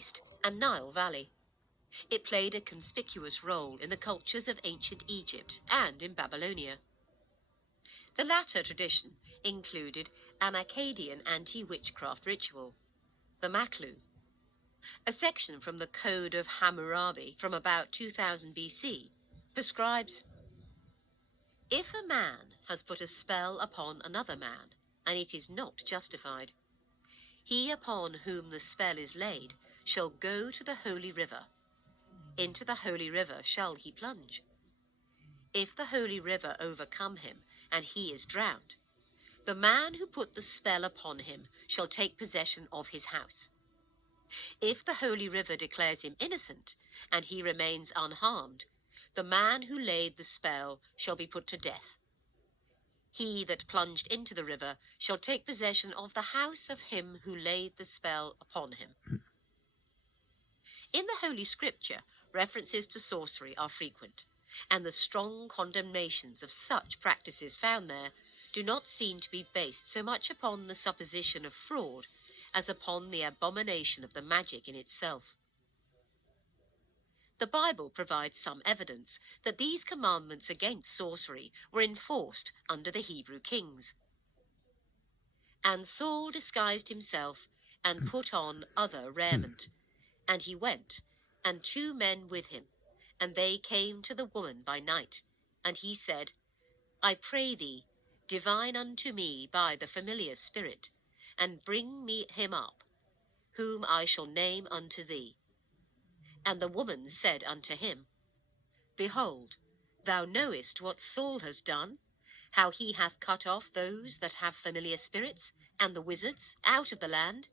East and Nile Valley. It played a conspicuous role in the cultures of ancient Egypt and in Babylonia. The latter tradition included an Akkadian anti-witchcraft ritual, the Maklu. A section from the Code of Hammurabi from about 2000 BC prescribes, if a man has put a spell upon another man, and it is not justified, he upon whom the spell is laid shall go to the holy river. Into the holy river shall he plunge. If the holy river overcome him, and he is drowned, the man who put the spell upon him shall take possession of his house. If the holy river declares him innocent, and he remains unharmed, the man who laid the spell shall be put to death. He that plunged into the river shall take possession of the house of him who laid the spell upon him. In the Holy Scripture, references to sorcery are frequent, and the strong condemnations of such practices found there do not seem to be based so much upon the supposition of fraud as upon the abomination of the magic in itself. The Bible provides some evidence that these commandments against sorcery were enforced under the Hebrew kings. And Saul disguised himself and put on other raiment, and he went, and 2 men with him, and they came to the woman by night, and he said, I pray thee, divine unto me by the familiar spirit, and bring me him up, whom I shall name unto thee. And the woman said unto him, Behold, thou knowest what Saul has done, how he hath cut off those that have familiar spirits, and the wizards, out of the land.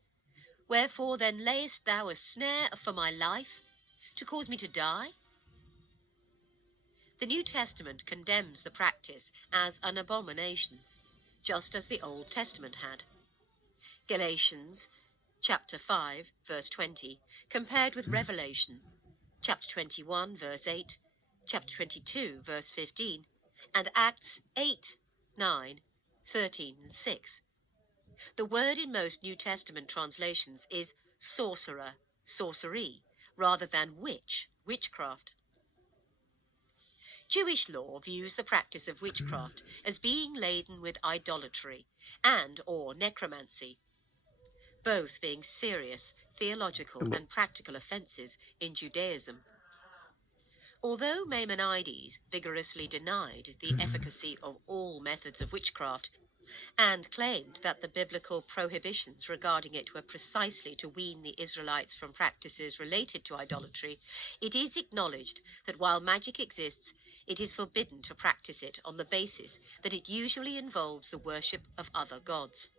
Wherefore then layest thou a snare for my life, to cause me to die? The New Testament condemns the practice as an abomination, just as the Old Testament had. Galatians chapter 5, verse 20, compared with Revelation, chapter 21, verse 8, chapter 22, verse 15, and Acts 8, 9, 13, and 6. The word in most New Testament translations is sorcerer, sorcery, rather than witch, witchcraft. Jewish law views the practice of witchcraft as being laden with idolatry and or necromancy, both being serious theological and practical offences in Judaism. Although Maimonides vigorously denied the efficacy of all methods of witchcraft and claimed that the biblical prohibitions regarding it were precisely to wean the Israelites from practices related to idolatry, it is acknowledged that while magic exists, it is forbidden to practice it on the basis that it usually involves the worship of other gods.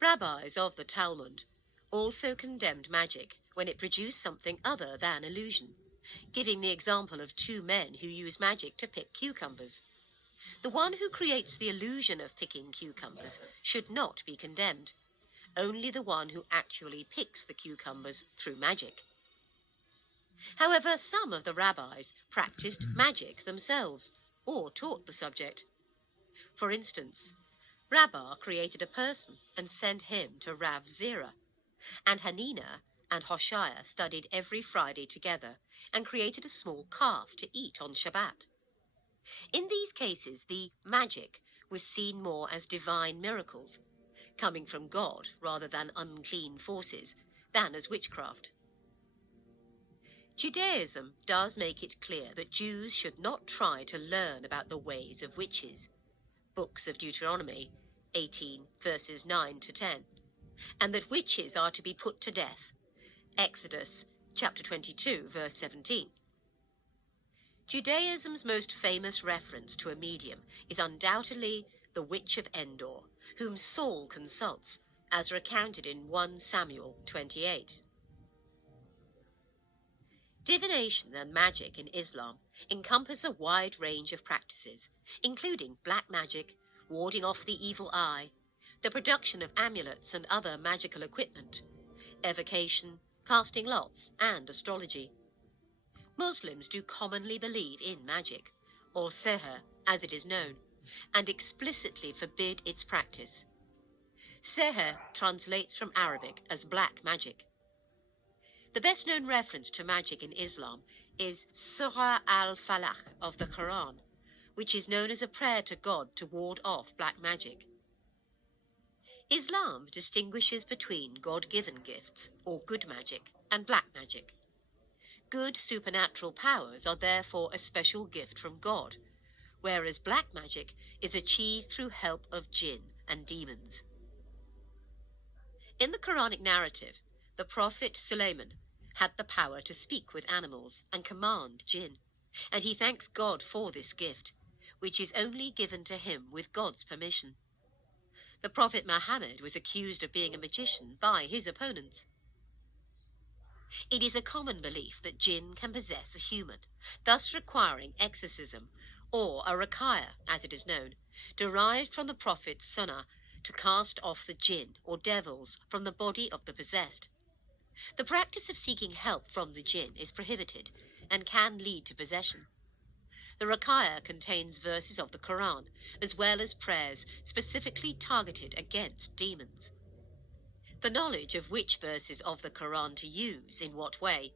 Rabbis of the Talmud also condemned magic when it produced something other than illusion, giving the example of 2 men who use magic to pick cucumbers. The one who creates the illusion of picking cucumbers should not be condemned, only the one who actually picks the cucumbers through magic. However, some of the rabbis practiced magic themselves or taught the subject. For instance, Rabbah created a person and sent him to Rav Zera, and Hanina and Hoshea studied every Friday together and created a small calf to eat on Shabbat. In these cases, the magic was seen more as divine miracles, coming from God rather than unclean forces, than as witchcraft. Judaism does make it clear that Jews should not try to learn about the ways of witches, books of Deuteronomy 18 verses 9 to 10, and that witches are to be put to death, Exodus chapter 22 verse 17. Judaism's most famous reference to a medium is undoubtedly the Witch of Endor, whom Saul consults, as recounted in 1 Samuel 28. Divination and magic in Islam encompass a wide range of practices, including black magic, warding off the evil eye, the production of amulets and other magical equipment, evocation, casting lots, and astrology. Muslims do commonly believe in magic, or seher as it is known, and explicitly forbid its practice. Seher translates from Arabic as black magic. The best-known reference to magic in Islam is Surah al-Falaq of the Quran, which is known as a prayer to God to ward off black magic. Islam distinguishes between God-given gifts, or good magic, and black magic. Good supernatural powers are therefore a special gift from God, whereas black magic is achieved through help of jinn and demons. In the Quranic narrative, the Prophet Suleiman had the power to speak with animals and command jinn, and he thanks God for this gift, which is only given to him with God's permission. The Prophet Muhammad was accused of being a magician by his opponents. It is a common belief that jinn can possess a human, thus requiring exorcism, or a rakaya, as it is known, derived from the Prophet's sunnah to cast off the jinn, or devils, from the body of the possessed. The practice of seeking help from the jinn is prohibited and can lead to possession. The rakaya contains verses of the Quran, as well as prayers specifically targeted against demons. The knowledge of which verses of the Quran to use in what way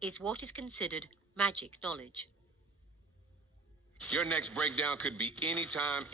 is what is considered magic knowledge. Your next breakdown could be anytime,